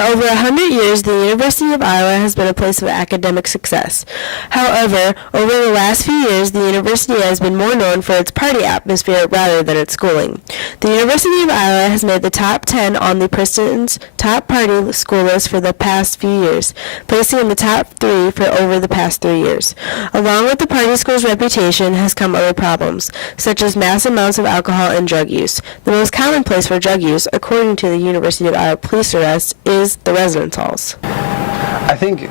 over 100 years, the University of Iowa has been a place of academic success. However, over the last few years, the university has been more known for its party atmosphere rather than its schooling. The University of Iowa has made the top 10 on the Princeton's top party school list for the past few years, placing in the top 3 for over the past 3 years. Along with the party school's reputation has come other problems, such as mass amounts of alcohol and drug use. The most common place for drug use, according to the University of Iowa police arrest, is the residence halls. I think,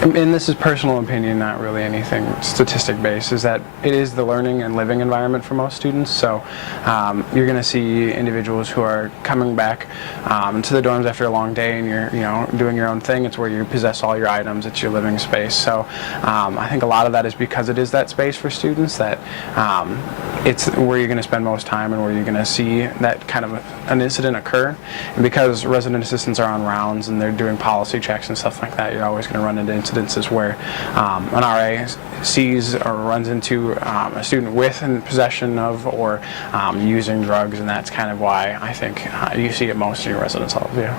and this is personal opinion, not really anything statistic-based, is that it is the learning and living environment for most students. So you're going to see individuals who are coming back to the dorms after a long day, and you're doing your own thing. It's where you possess all your items. It's your living space. So I think a lot of that is because it is that space for students that it's where you're going to spend most time and where you're going to see that kind of an incident occur. And because resident assistants are on rounds and they're doing policy checks and stuff like that, you're always going to run into incidences where an RA sees or runs into a student with in possession of or using drugs, and that's kind of why I think you see it most in your residence halls. Yeah.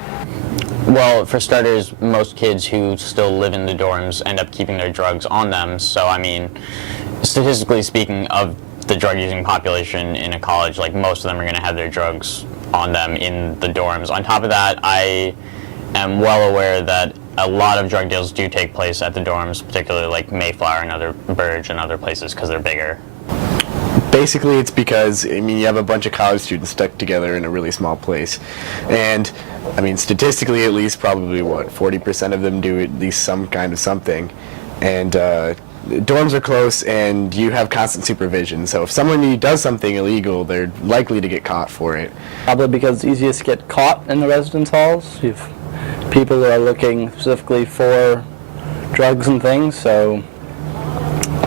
Well, for starters, most kids who still live in the dorms end up keeping their drugs on them. So, I mean, statistically speaking, of the drug-using population in a college, like most of them are going to have their drugs on them in the dorms. On top of that, I am well aware that a lot of drug deals do take place at the dorms, particularly like Mayflower and other Burge and other places because they're bigger. Basically, it's because, I mean, you have a bunch of college students stuck together in a really small place. And, I mean, statistically at least, probably, 40% of them do at least some kind of something. And dorms are close, and you have constant supervision. So if someone does something illegal, they're likely to get caught for it. Probably because it's easiest to get caught in the residence halls. You've people who are looking specifically for drugs and things, so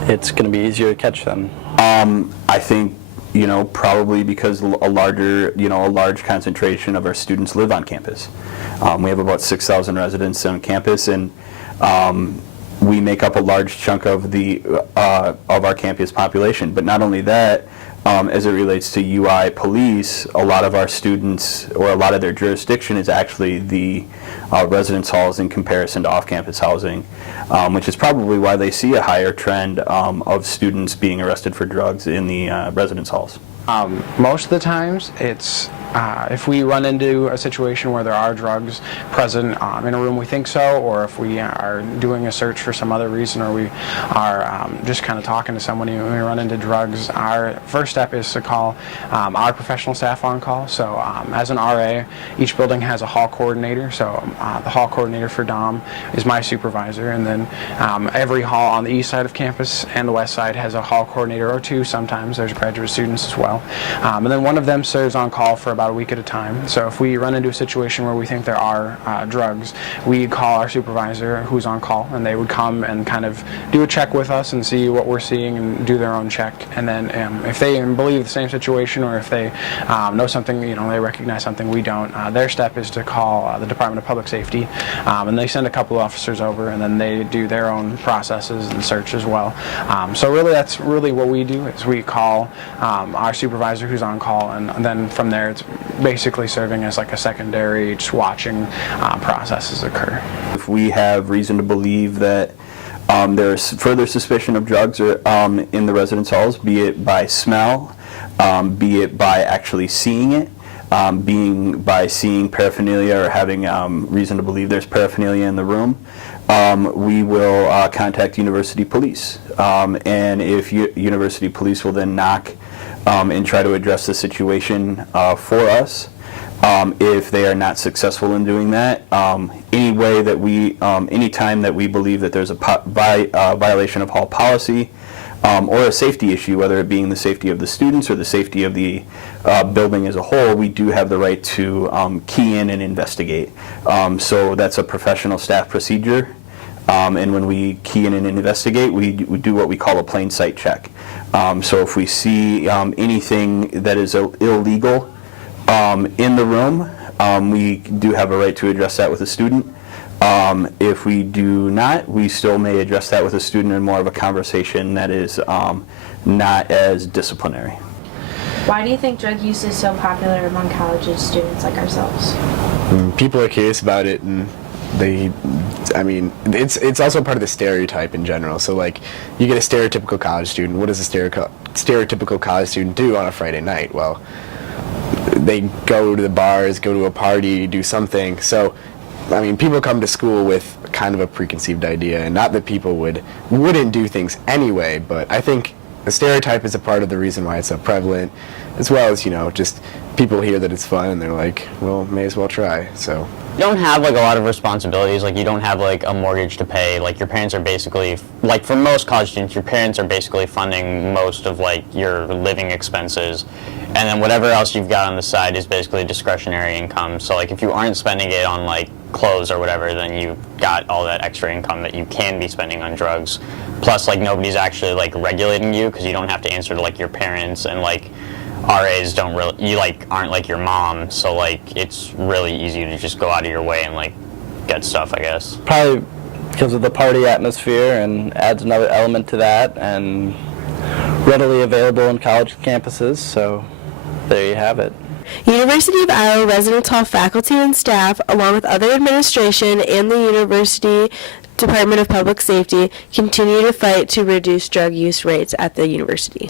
it's going to be easier to catch them. I think, probably because a large concentration of our students live on campus. We have about 6,000 residents on campus, and we make up a large chunk of our campus population. But not only that, as it relates to UI police, a lot of our students, or a lot of their jurisdiction, is actually the residence halls in comparison to off-campus housing, which is probably why they see a higher trend of students being arrested for drugs in the residence halls. Most of the times, it's if we run into a situation where there are drugs present in a room we think so, or if we are doing a search for some other reason, or we are just kind of talking to someone and we run into drugs, our first step is to call our professional staff on call. So as an RA, each building has a hall coordinator. So the hall coordinator for DOM is my supervisor, and then every hall on the east side of campus and the west side has a hall coordinator or two. Sometimes there's graduate students as well. And then one of them serves on call for about a week at a time. So if we run into a situation where we think there are drugs, we call our supervisor who's on call, and they would come and kind of do a check with us and see what we're seeing and do their own check. And then if they believe the same situation, or if they know something, they recognize something we don't, their step is to call the Department of Public Safety, and they send a couple of officers over, and then they do their own processes and search as well. So really, that's really what we do, is we call our supervisor who's on call, and then from there it's basically serving as like a secondary, just watching processes occur. If we have reason to believe that there's further suspicion of drugs in the residence halls, be it by smell, be it by actually seeing it, by seeing paraphernalia or having reason to believe there's paraphernalia in the room, we will contact university police. And if university police will then knock and try to address the situation for us. If they are not successful in doing that, any time that we believe that there's a violation of hall policy or a safety issue, whether it being the safety of the students or the safety of the building as a whole, we do have the right to key in and investigate. So that's a professional staff procedure. And when we key in and investigate, we do what we call a plain sight check. So if we see anything that is illegal in the room, we do have a right to address that with a student. If we do not, we still may address that with a student in more of a conversation that is not as disciplinary. Why do you think drug use is so popular among college students like ourselves? people are curious about it, and it's also part of the stereotype in general. So like, you get a stereotypical college student. What does a stereotypical college student do on a Friday night? Well, they go to the bars, go to a party, do something. So, people come to school with kind of a preconceived idea, and not that people wouldn't do things anyway, but I think the stereotype is a part of the reason why it's so prevalent, as well as, just people hear that it's fun and they're like, well, may as well try. So You don't have like a lot of responsibilities. Like you don't have like a mortgage to pay. Like your parents are basically, like for most college students, your parents are basically funding most of like your living expenses, and then whatever else you've got on the side is basically discretionary income. So like if you aren't spending it on like clothes or whatever, then you've got all that extra income that you can be spending on drugs. Plus like nobody's actually like regulating you, because you don't have to answer to like your parents, and like RAs don't really, you like aren't like your mom, so like it's really easy to just go out of your way and like get stuff, I guess. Probably because of the party atmosphere, and adds another element to that, and readily available in college campuses, so there you have it. University of Iowa Residence Hall faculty and staff, along with other administration and the University Department of Public Safety, continue to fight to reduce drug use rates at the university.